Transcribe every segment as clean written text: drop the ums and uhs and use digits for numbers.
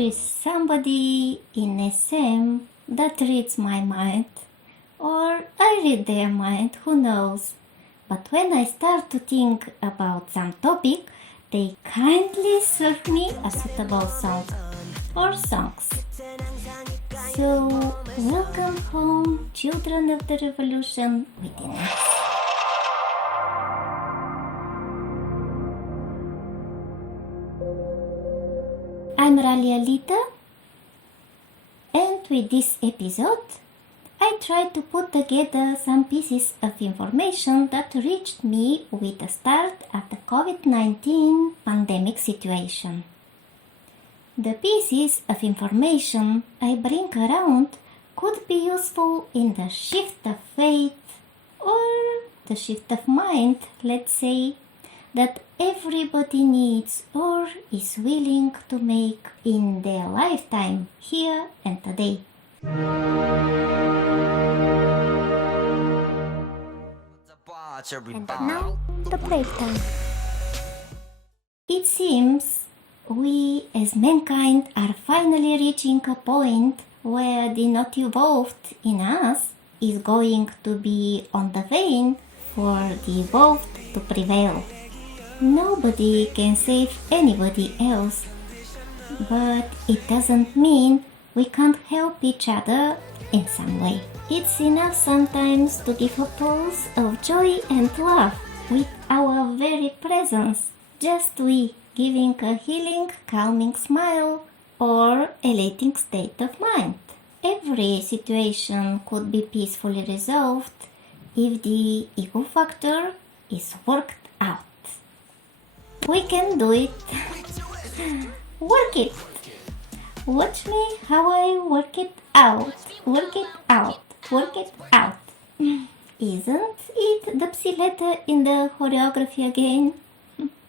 is somebody in SM that reads my mind, or I read their mind, who knows. But when I start to think about some topic, they kindly serve me a suitable song or songs. So, welcome home, children of the revolution within us. I'm Ralia Lita, and with this episode, I tried to put together some pieces of information that reached me with the start of the COVID-19 pandemic situation. The pieces of information I bring around could be useful in the shift of faith or the shift of mind, let's say, that everybody needs or is willing to make in their lifetime, here and today. And now, the playtime. It seems we as mankind are finally reaching a point where the not evolved in us is going to be on the wane for the evolved to prevail. Nobody can save anybody else, but it doesn't mean we can't help each other in some way. It's enough sometimes to give a pulse of joy and love with our very presence, just we giving a healing, calming smile or elating state of mind. Every situation could be peacefully resolved if the ego factor is worked out. We can do it. Work it. Watch me how I work it out. Work it out. Work it out. Isn't it the psi letter in the choreography again?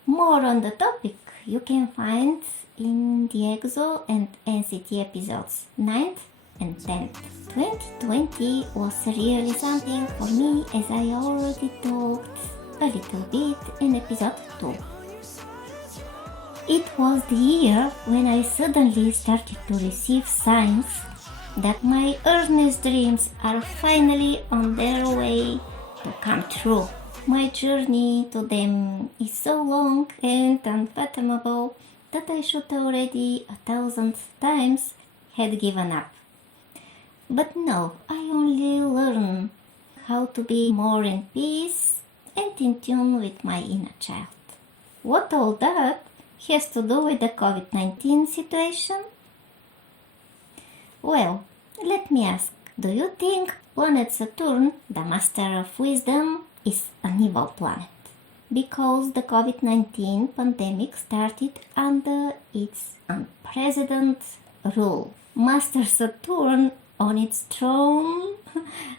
More on the topic you can find in the EXO and NCT episodes 9th and 10th. 2020 was really something for me, as I already talked a little bit in episode 2. It was the year when I suddenly started to receive signs that my earnest dreams are finally on their way to come true. My journey to them is so long and unfathomable that I should already 1,000 times had given up. But no, I only learn how to be more in peace and in tune with my inner child. What all that has to do with the COVID-19 situation? Well, let me ask, do you think planet Saturn, the master of wisdom, is an evil planet? Because the COVID-19 pandemic started under its unprecedented rule. Master Saturn on its throne,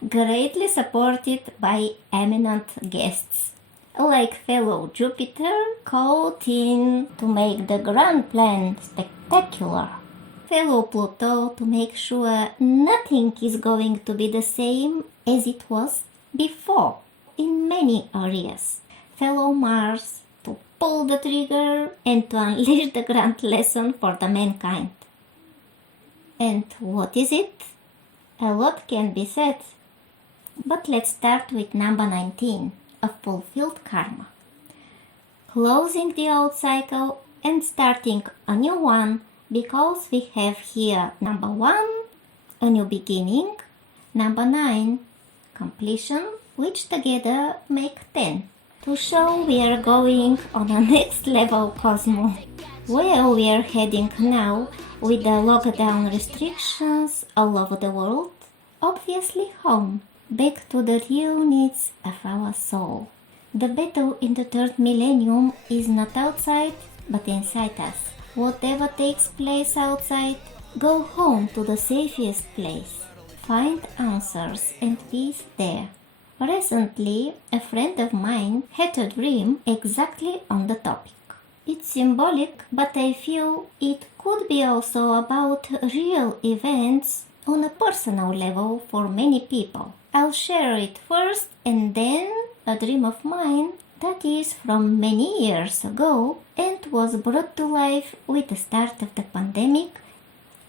greatly supported by eminent guests, like fellow Jupiter, called in to make the grand plan spectacular. Fellow Pluto to make sure nothing is going to be the same as it was before in many areas. Fellow Mars to pull the trigger and to unleash the grand lesson for the mankind. And what is it? A lot can be said. But let's start with number 19. A fulfilled karma. Closing the old cycle and starting a new one, because we have here number 1, a new beginning, number 9, completion, which together make 10, to show we are going on a next level cosmos. Where we are heading now with the lockdown restrictions all over the world? Obviously home. Back to the real needs of our soul. The battle in the third millennium is not outside, but inside us. Whatever takes place outside, go home to the safest place. Find answers and peace there. Recently, a friend of mine had a dream exactly on the topic. It's symbolic, but I feel it could be also about real events on a personal level for many people. I'll share it first and then a dream of mine that is from many years ago and was brought to life with the start of the pandemic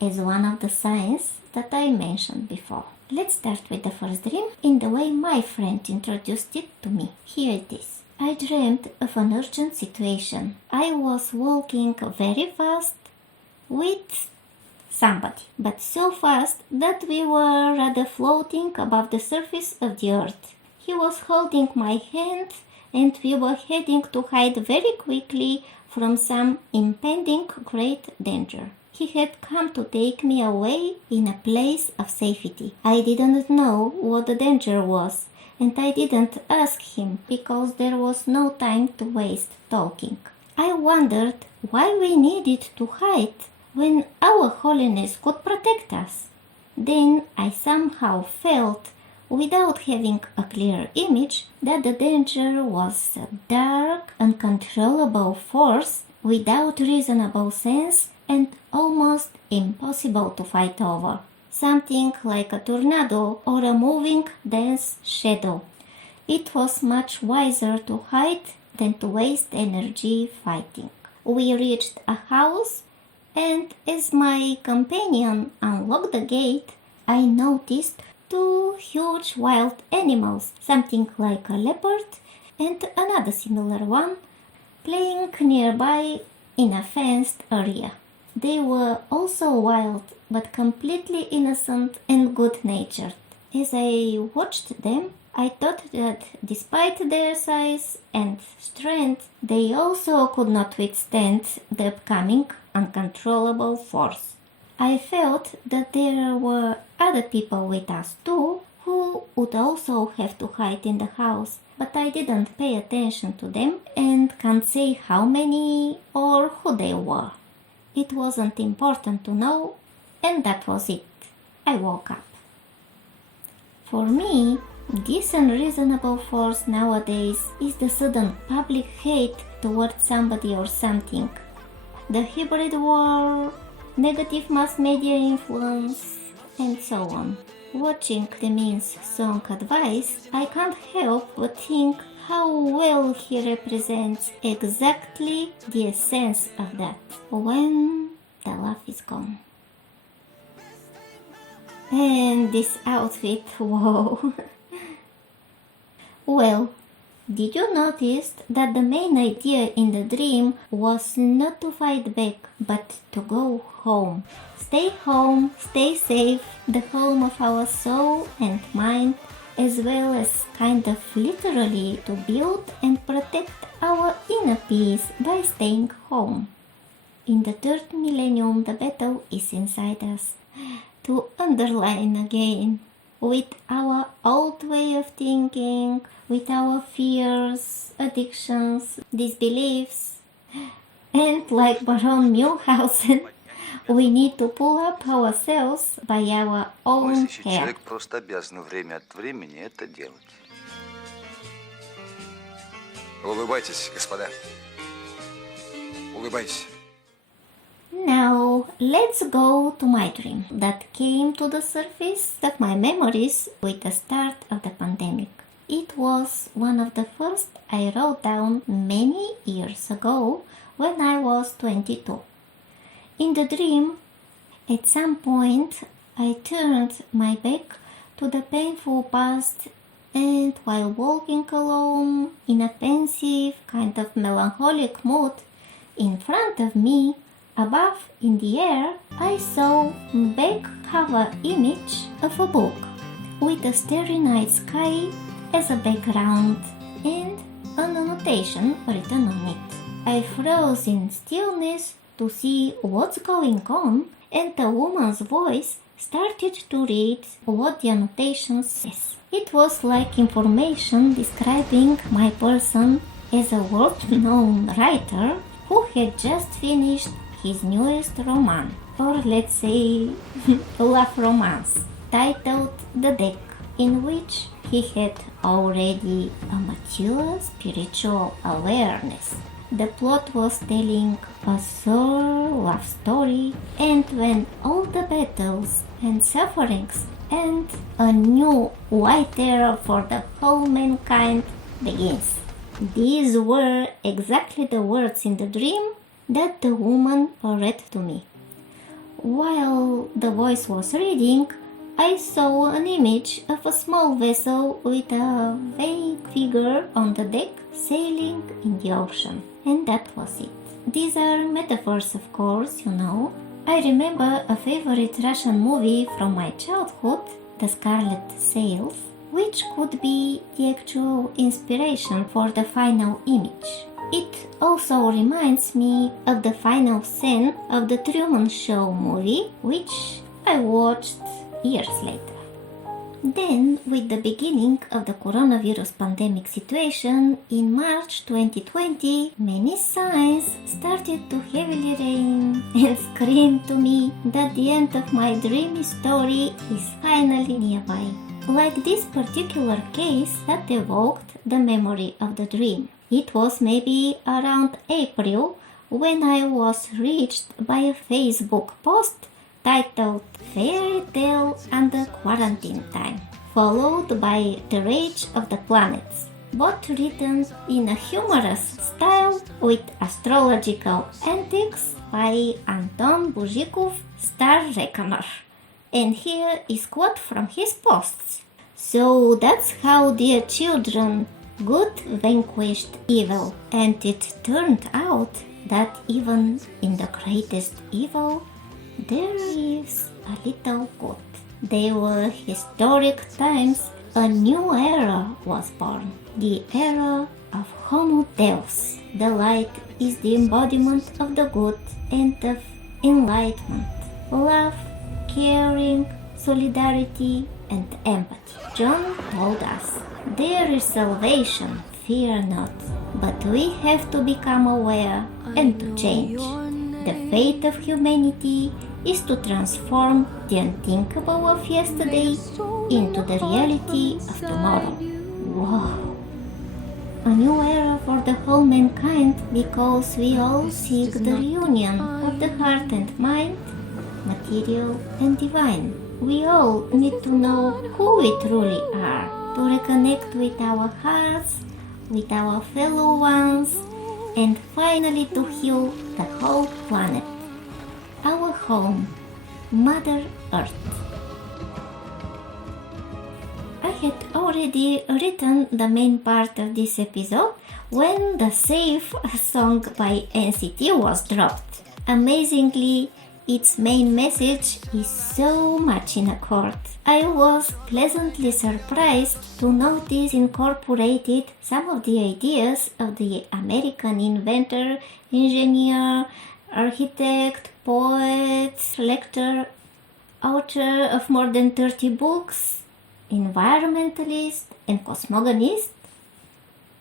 as one of the signs that I mentioned before. Let's start with the first dream in the way my friend introduced it to me. Here it is. I dreamed of an urgent situation. I was walking very fast with somebody, but so fast that we were rather floating above the surface of the earth. He was holding my hand and we were heading to hide very quickly from some impending great danger. He had come to take me away in a place of safety. I didn't know what the danger was, and I didn't ask him because there was no time to waste talking. I wondered why we needed to hide when our holiness could protect us. Then I somehow felt, without having a clear image, that the danger was a dark, uncontrollable force without reasonable sense and almost impossible to fight over. Something like a tornado or a moving, dense shadow. It was much wiser to hide than to waste energy fighting. We reached a house, and as my companion unlocked the gate, I noticed two huge wild animals, something like a leopard and another similar one, playing nearby in a fenced area. They were also wild, but completely innocent and good-natured. As I watched them, I thought that despite their size and strength, they also could not withstand the upcoming uncontrollable force. I felt that there were other people with us too, who would also have to hide in the house, but I didn't pay attention to them and can't say how many or who they were. It wasn't important to know, and that was it. I woke up. For me, this unreasonable force nowadays is the sudden public hate towards somebody or something, the hybrid war, negative mass media influence, and so on. Watching the Means song Advice, I can't help but think how well he represents exactly the essence of that, when the love is gone. And this outfit, whoa! Well, did you notice that the main idea in the dream was not to fight back, but to go home? Stay safe, the home of our soul and mind, as well as kind of literally to build and protect our inner peace by staying home. In the third millennium, the battle is inside us. To underline again, with our old way of thinking, with our fears, addictions, disbeliefs, and like Baron Munchausen, we need to pull up ourselves by our own Мыслящий hair. человек просто обязан время от времени это делать. Улыбайтесь, господа. Улыбайтесь. Now, let's go to my dream that came to the surface of my memories with the start of the pandemic. It was one of the first I wrote down many years ago when I was 22. In the dream, at some point, I turned my back to the painful past, and while walking alone in a pensive, kind of melancholic mood, in front of me, above in the air, I saw back cover image of a book with a starry night sky as a background and an annotation written on it. I froze in stillness to see what's going on, and a woman's voice started to read what the annotation says. It was like information describing my person as a world-known writer who had just finished his newest romance, or let's say love romance, titled The Deck, in which he had already a mature spiritual awareness. The plot was telling a sore love story, and when all the battles and sufferings and a new white era for the whole mankind begins. These were exactly the words in the dream that the woman read to me. While the voice was reading, I saw an image of a small vessel with a vague figure on the deck sailing in the ocean. And that was it. These are metaphors, of course, you know. I remember a favorite Russian movie from my childhood, The Scarlet Sails, which could be the actual inspiration for the final image. It also reminds me of the final scene of the Truman Show movie, which I watched years later. Then, with the beginning of the coronavirus pandemic situation in March 2020, many signs started to heavily rain and scream to me that the end of my dreamy story is finally nearby. Like this particular case that evoked the memory of the dream. It was maybe around April when I was reached by a Facebook post titled Fairy Tale Under Quarantine Time, followed by The Rage of the Planets, both written in a humorous style with astrological antics by Anton Buzhikov, Star Reckoner. And here is quote from his posts. So that's how, dear children, good vanquished evil, and it turned out that even in the greatest evil, there is a little good. They were historic times. A new era was born, the era of Homo Deus. The light is the embodiment of the good and of enlightenment, love, caring, solidarity, and empathy. John told us, there is salvation, fear not, but we have to become aware and to change. The fate of humanity is to transform the unthinkable of yesterday into the reality of tomorrow. Wow! A new era for the whole mankind because we all seek the reunion of the heart and mind, material and divine. We all need to know who we truly are, to reconnect with our hearts, with our fellow ones, and finally to heal the whole planet. Our home, Mother Earth. I had already written the main part of this episode when the Safe song by NCT was dropped. Amazingly, its main message is so much in accord. I was pleasantly surprised to notice incorporated some of the ideas of the American inventor, engineer, architect, poet, lecturer, author of more than 30 books, environmentalist and cosmogonist,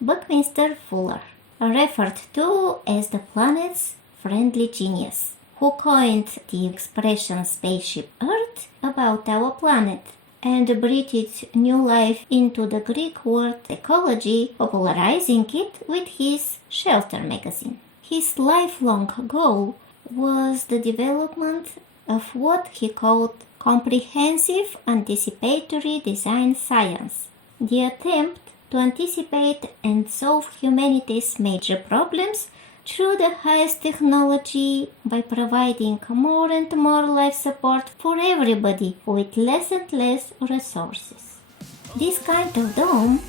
Buckminster Fuller, referred to as the planet's friendly genius, who coined the expression spaceship Earth about our planet and breathed new life into the Greek word ecology, popularizing it with his Shelter magazine. His lifelong goal was the development of what he called comprehensive anticipatory design science, the attempt to anticipate and solve humanity's major problems through the highest technology by providing more and more life support for everybody with less and less resources. This kind of dome,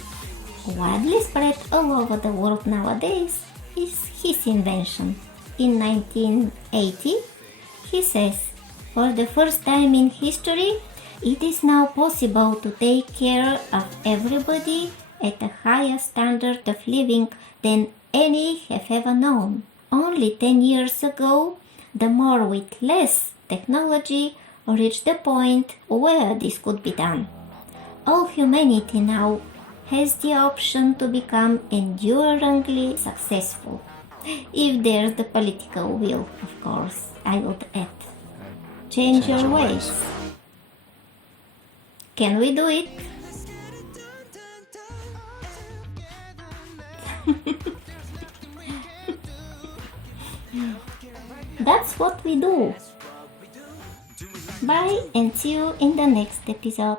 widely spread all over the world nowadays, is his invention. In 1980, he says, for the first time in history, it is now possible to take care of everybody at a higher standard of living than any have ever known. Only 10 years ago, the more with less technology reached the point where this could be done. All humanity now has the option to become enduringly successful. If there's the political will, of course, I would add. Change your ways. Can we do it? That's what we do. Bye and see you in the next episode.